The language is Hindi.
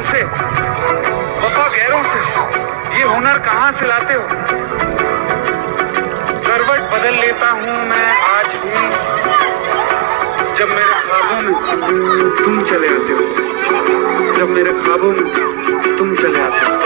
हमसे, वफा गैरों से, ये हुनर कहाँ से लाते हो? करवट बदल लेता हूँ मैं आज भी, जब मेरे ख्वाबों में तुम चले आते हो, जब मेरे ख्वाबों में तुम चले आते हो।